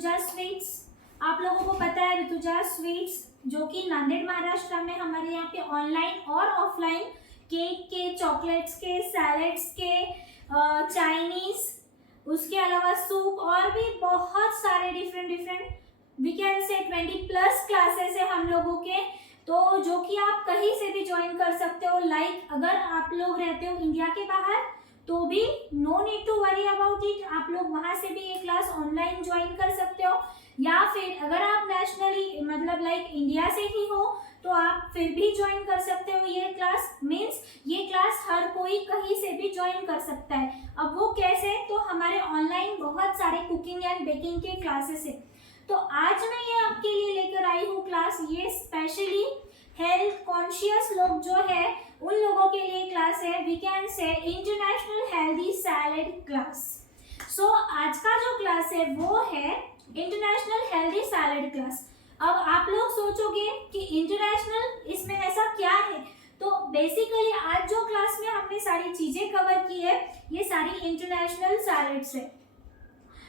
Rutuja sweets. आप लोगों को पता है ऋतुजा स्वीट्स जो कि नांदेड़ महाराष्ट्र में हमारे यहाँ पे ऑनलाइन और ऑफलाइन केक के, चॉकलेट्स के, सैलेड्स के, चाइनीज, उसके अलावा सूप और भी बहुत सारे डिफरेंट वी कैन से 20+ क्लासेस है हम लोगों के, तो जो कि आप कहीं से भी ज्वाइन कर सकते हो। लाइक अगर आप लोग रहते हो इंडिया के बाहर तो भी no need to worry about it, आप लोग वहां से भी ये क्लास ऑनलाइन ज्वाइन कर सकते हो। या फिर अगर आप नेशनली मतलब लाइक इंडिया से ही हो तो आप फिर भी ज्वाइन कर सकते हो ये क्लास। मीन्स ये क्लास हर कोई कहीं से भी ज्वाइन कर सकता है। अब वो कैसे, तो हमारे ऑनलाइन बहुत सारे कुकिंग एंड बेकिंग के क्लासेस है। तो आज मैं ये आपके लिए लेकर आई हूँ क्लास, ये स्पेशली हेल्थ कॉन्शियस लोग जो है उन लोगों के लिए क्लास है। We can say international healthy salad class. So आज का जो क्लास है वो है इंटरनेशनल हेल्दी सैलेड क्लास। अब आप लोग सोचोगे कि इंटरनेशनल इसमें ऐसा क्या है, तो बेसिकली आज जो क्लास में हमने सारी चीजें कवर की है ये सारी इंटरनेशनल सैलेड्स है।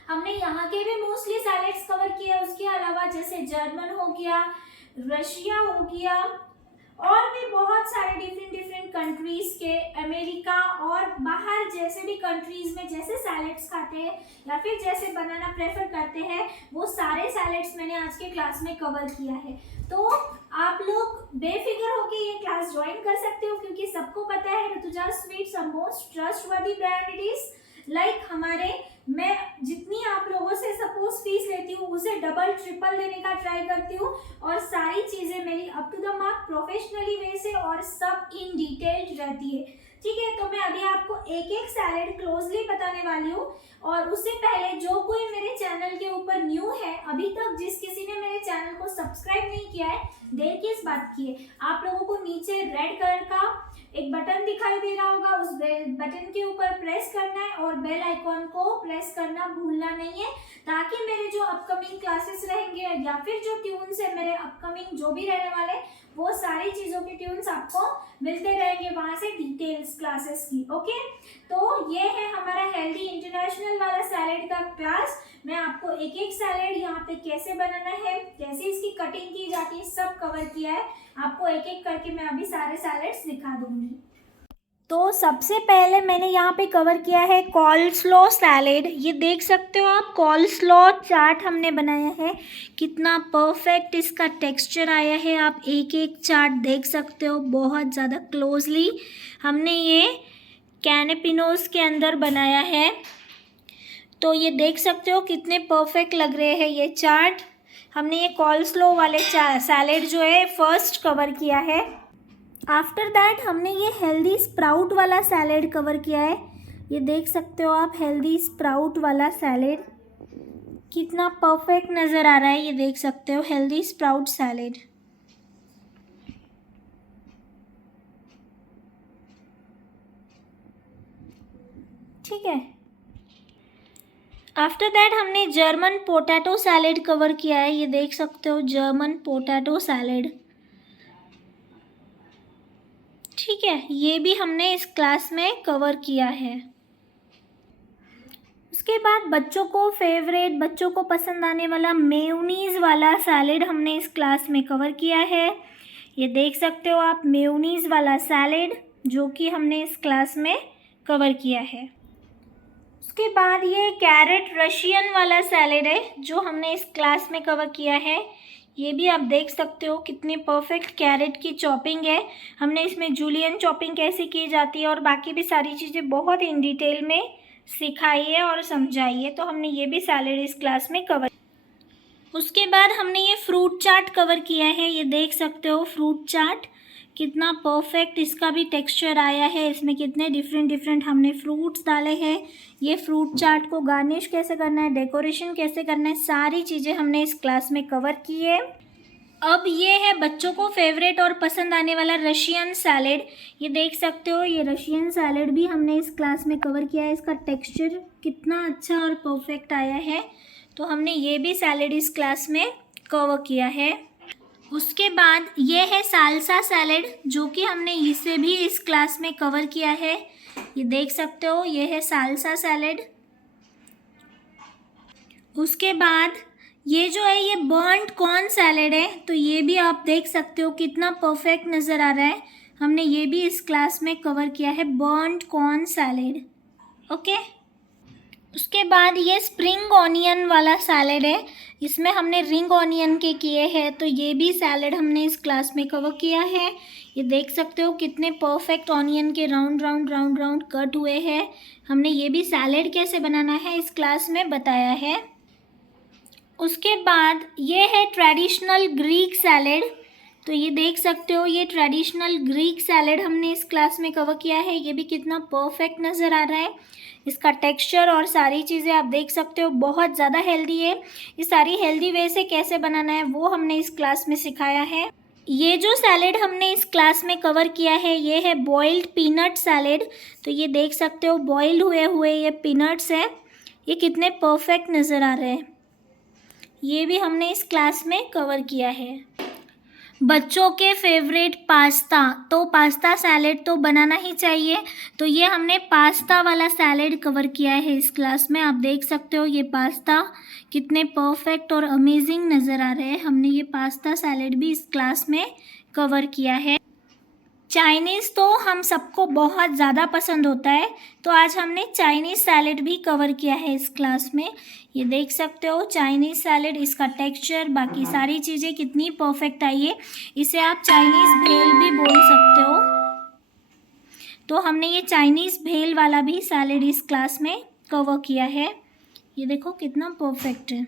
हमने यहाँ के भी मोस्टली सैलेड्स कवर किए, उसके अलावा जैसे जर्मन हो गया, रशिया हो गया और भी बहुत सारे डिफरेंट कंट्रीज के, अमेरिका और बाहर जैसे भी कंट्रीज में जैसे सैलेड्स खाते हैं या फिर जैसे बनाना प्रेफर करते हैं वो सारे सैलेड्स मैंने आज के क्लास में कवर किया है। तो आप लोग बेफिक्र होकर ये क्लास ज्वाइन कर सकते हो क्योंकि सबको पता है Rutuja sweets a most trustworthy brand it is. Like हमारे मैं जितनी आप लोगों से सपोज फीस लेती हूँ उसे डबल ट्रिपल देने का ट्राई करती हूँ और सारी चीजें मेरी up to the mark professionally way से और सब इन डिटेल रहती है। ठीक है, तो मैं अभी आपको एक एक सैलेड क्लोजली बताने वाली हूँ। और उससे पहले जो कोई मेरे चैनल के ऊपर न्यू है, अभी तक जिस किसी ने मेरे चैनल को सब्सक्राइब नहीं किया है, देर किस बात की है। आप लोगों को नीचे रेड कलर का एक बटन दिखाई दे रहा होगा, उस बटन के ऊपर प्रेस करना है और बेल आइकॉन को प्रेस करना भूलना नहीं है ताकि मेरे जो अपकमिंग क्लासेस रहेंगे या फिर जो ट्यून्स है मेरे अपकमिंग जो भी रहने वाले वो सारी चीज़ों के ट्यून्स आपको मिलते रहेंगे वहाँ से डिटेल्स क्लासेस की। ओके, तो ये है हमारा हेल्दी इंटरनेशनल वाला सैलेड का क्लास। मैं आपको एक एक सैलेड यहाँ पे कैसे बनाना है, कैसे इसकी कटिंग की जाती है, सब कवर किया है। आपको एक एक करके मैं अभी सारे सैलेड्स दिखा दूंगी। तो सबसे पहले मैंने यहाँ पे कवर किया है कॉल्स्लॉ सैलेड। ये देख सकते हो आप, कॉल्स्लॉ चाट हमने बनाया है, कितना परफेक्ट इसका टेक्सचर आया है। आप एक एक चाट देख सकते हो बहुत ज़्यादा क्लोजली। हमने ये कैनेपिनोज के अंदर बनाया है, तो ये देख सकते हो कितने परफेक्ट लग रहे हैं ये चाट। हमने ये कॉल्स्लॉ वाले सैलेड जो है फर्स्ट कवर किया है। आफ्टर दैट हमने ये हेल्दी स्प्राउट वाला सैलेड कवर किया है। ये देख सकते हो आप, हेल्दी स्प्राउट वाला सैलेड कितना परफेक्ट नज़र आ रहा है। ये देख सकते हो हेल्दी स्प्राउट सैलेड। ठीक है, आफ्टर दैट हमने जर्मन पोटैटो सैलेड कवर किया है। ये देख सकते हो जर्मन पोटैटो सैलेड। ठीक है, ये भी हमने इस क्लास में कवर किया है। उसके बाद बच्चों को फेवरेट, बच्चों को पसंद आने वाला मेयोनीज़ वाला सैलेड हमने इस क्लास में कवर किया है। ये देख सकते हो आप मेयोनीज़ वाला सैलेड जो कि हमने इस क्लास में कवर किया है। उसके बाद ये कैरेट रशियन वाला सैलेड है जो हमने इस क्लास में कवर किया है। ये भी आप देख सकते हो कितने परफेक्ट कैरेट की चॉपिंग है। हमने इसमें जूलियन चॉपिंग कैसे की जाती है और बाकी भी सारी चीज़ें बहुत इन डिटेल में सिखाई है और समझाई है, तो हमने ये भी सैलेड इस क्लास में कवर। उसके बाद हमने ये फ्रूट चाट कवर किया है। ये देख सकते हो फ्रूट चाट कितना परफेक्ट इसका भी टेक्सचर आया है। इसमें कितने डिफरेंट हमने फ्रूट्स डाले हैं। ये फ्रूट चाट को गार्निश कैसे करना है, डेकोरेशन कैसे करना है, सारी चीज़ें हमने इस क्लास में कवर की है। अब ये है बच्चों को फेवरेट और पसंद आने वाला रशियन सैलेड। ये देख सकते हो ये रशियन सैलेड भी हमने इस क्लास में कवर किया है। इसका टेक्सचर कितना अच्छा और परफेक्ट आया है, तो हमने ये भी सैलेड इस क्लास में कवर किया है। उसके बाद ये है साल्सा सैलेड जो कि हमने इसे भी इस क्लास में कवर किया है। ये देख सकते हो ये है साल्सा सैलेड। उसके बाद ये जो है ये बर्न्ड कॉर्न सैलेड है, तो ये भी आप देख सकते हो कितना परफेक्ट नज़र आ रहा है। हमने ये भी इस क्लास में कवर किया है, बर्न्ड कॉर्न सैलेड। ओके, उसके बाद ये स्प्रिंग ऑनियन वाला सैलेड है, इसमें हमने रिंग ऑनियन के किए हैं, तो ये भी सैलेड हमने इस क्लास में कवर किया है। ये देख सकते हो कितने परफेक्ट ऑनियन के round round round round cut हुए हैं। हमने ये भी सैलेड कैसे बनाना है इस क्लास में बताया है। उसके बाद ये है ट्रेडिशनल ग्रीक सैलेड, तो ये देख सकते हो ये ट्रेडिशनल ग्रीक सैलेड हमने इस क्लास में कवर किया है। ये भी कितना परफेक्ट नज़र आ रहा है, इसका टेक्सचर और सारी चीज़ें आप देख सकते हो, बहुत ज़्यादा हेल्दी है। ये सारी हेल्दी वे से कैसे बनाना है वो हमने इस क्लास में सिखाया है। ये जो सैलेड हमने इस क्लास में कवर किया है ये है बॉइल्ड पीनट सैलेड, तो ये देख सकते हो बॉइल्ड हुए हुए ये पीनट्स है, ये कितने परफेक्ट नज़र आ रहे हैं। ये भी हमने इस क्लास में कवर किया है। बच्चों के फेवरेट पास्ता, तो पास्ता सैलेड तो बनाना ही चाहिए, तो ये हमने पास्ता वाला सैलेड कवर किया है इस क्लास में। आप देख सकते हो ये पास्ता कितने परफेक्ट और अमेजिंग नज़र आ रहे हैं। हमने ये पास्ता सैलेड भी इस क्लास में कवर किया है। चाइनीज़ तो हम सबको बहुत ज़्यादा पसंद होता है, तो आज हमने चाइनीज़ सैलेड भी कवर किया है इस क्लास में। ये देख सकते हो चाइनीज़ सैलेड, इसका टेक्सचर बाकी सारी चीज़ें कितनी परफेक्ट आई है, इसे आप चाइनीज़ भेल भी बोल सकते हो। तो हमने ये चाइनीज़ भेल वाला भी सैलेड इस क्लास में कवर किया है। ये देखो कितना परफेक्ट है।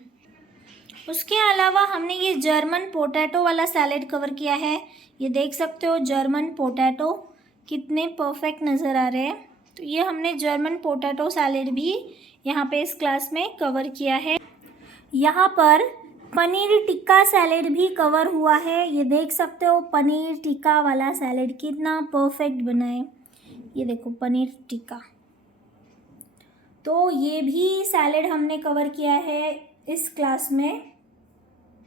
उसके अलावा हमने ये जर्मन पोटैटो वाला सैलेड कवर किया है। ये देख सकते हो जर्मन पोटैटो कितने परफेक्ट नज़र आ रहे हैं, तो ये हमने जर्मन पोटैटो सैलेड भी यहाँ पे इस क्लास में कवर किया है। यहाँ पर पनीर टिक्का सैलेड भी कवर हुआ है। ये देख सकते हो पनीर टिक्का वाला सैलेड कितना परफेक्ट बना है। ये देखो पनीर टिक्का, तो ये भी सैलेड हमने कवर किया है इस क्लास में।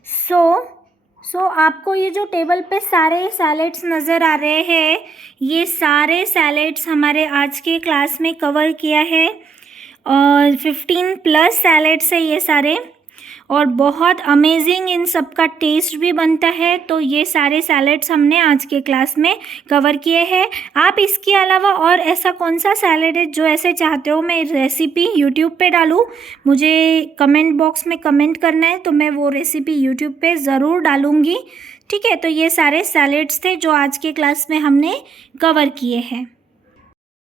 सो आपको ये जो टेबल पे सारे सैलेड्स नज़र आ रहे हैं, ये सारे सैलेड्स हमारे आज के क्लास में कवर किया है, और 15+ सैलेड्स है ये सारे, और बहुत अमेजिंग इन सब का टेस्ट भी बनता है। तो ये सारे सैलेड्स हमने आज के क्लास में कवर किए हैं। आप इसके अलावा और ऐसा कौन सा सैलेड है जो ऐसे चाहते हो मैं रेसिपी यूट्यूब पे डालूँ, मुझे कमेंट बॉक्स में कमेंट करना है, तो मैं वो रेसिपी यूट्यूब पे ज़रूर डालूँगी। ठीक है, तो ये सारे सैलेड्स थे जो आज के क्लास में हमने कवर किए हैं।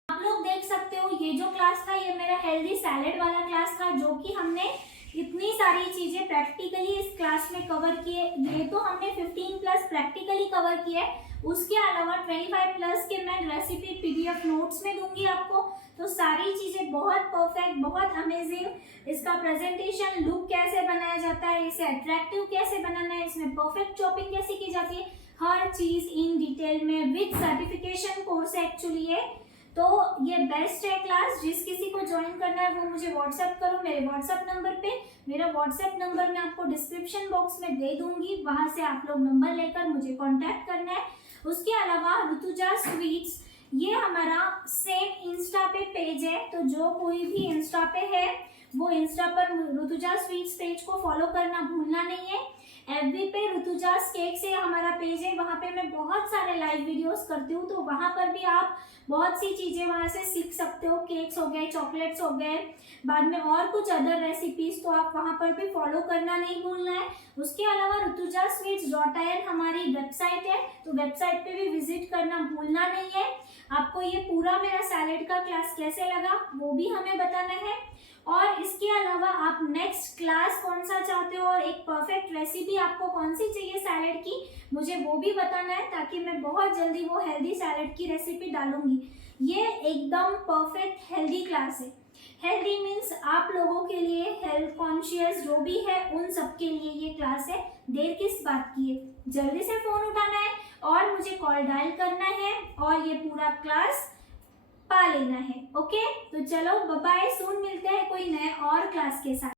आप लोग देख सकते हो ये जो क्लास था ये मेरा हेल्दी सैलेड वाला क्लास था, जो कि हमने इतनी सारी चीज़ें प्रैक्टिकली इस क्लास में कवर किए। ये तो हमने 15+ प्रैक्टिकली कवर किए, उसके अलावा 25+ के मैं रेसिपी PDF नोट्स में दूंगी आपको। तो सारी चीज़ें बहुत परफेक्ट, बहुत अमेजिंग। इसका प्रेजेंटेशन लुक कैसे बनाया जाता है, इसे अट्रैक्टिव कैसे बनाना है, इसमें परफेक्ट चॉपिंग कैसे की जाती है, हर चीज़ इन डिटेल में विद सर्टिफिकेशन कोर्स है एक्चुअली ये। तो ये बेस्ट है क्लास, जिस किसी को ज्वाइन करना है वो मुझे व्हाट्सएप करो मेरे व्हाट्सएप नंबर पे। मेरा व्हाट्सएप नंबर मैं आपको डिस्क्रिप्शन बॉक्स में दे दूंगी, वहां से आप लोग नंबर लेकर मुझे कांटेक्ट करना है। उसके अलावा ऋतुजा स्वीट्स, ये हमारा सेम इंस्टा पे पेज है, तो जो कोई भी इंस्टा पे है वो इंस्टा पर ऋतुजा स्वीट्स पेज को फॉलो करना भूलना नहीं है। FB पे ऋतुजास केक से हमारा पेज है, वहाँ पे मैं बहुत सारे लाइव वीडियोस करती हूँ, तो वहाँ पर भी आप बहुत सी चीज़ें वहाँ से सीख सकते हो। केक्स हो गए, चॉकलेट्स हो गए, बाद में और कुछ अदर रेसिपीज, तो आप वहाँ पर भी फॉलो करना नहीं भूलना है। उसके अलावा ऋतुजास्वीट्स.in हमारी वेबसाइट है, तो वेबसाइट पे भी विजिट करना भूलना नहीं है। आपको ये पूरा मेरा सैलेड का क्लास कैसे लगा वो भी हमें बताना है, और इसके अलावा आप नेक्स्ट क्लास कौन सा चाहते हो और एक परफेक्ट रेसिपी आपको कौन सी चाहिए सैलेड की, मुझे वो भी बताना है, ताकि मैं बहुत जल्दी वो हेल्दी सैलेड की रेसिपी डालूंगी। ये एकदम परफेक्ट हेल्दी क्लास है। हेल्दी मीन्स आप लोगों के लिए, हेल्थ कॉन्शियस जो भी है उन सब के लिए ये क्लास है। देर किस बात की है, जल्दी से फोन उठाना है और मुझे कॉल डायल करना है और ये पूरा क्लास पा लेना है। ओके, तो चलो बाय बाय, सून मिलते हैं कोई नए और क्लास के साथ।